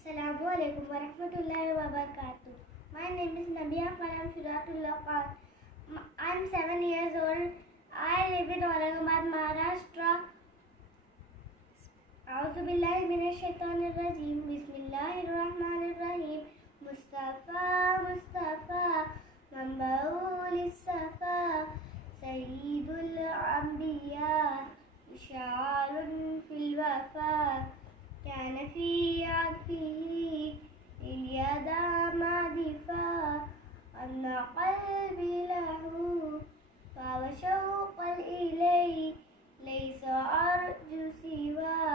Assalamualaikum warahmatullahi wabarakatuh. My name is Nabia Kalam Shuratullah Khan. I'm 7 years old. I live in Aurangabad, Maharashtra. A'udhu billahi minash shaitanir rajim. Bismillahirrahmanirrahim. Mustafa, Mustafa, Mambaul Safa, Sayyidul Anbiya, Isharun fil Wafa. كان في عطفه اليدا معدفا أن قلبي له فهو شوقا إليه ليس أرجو سواه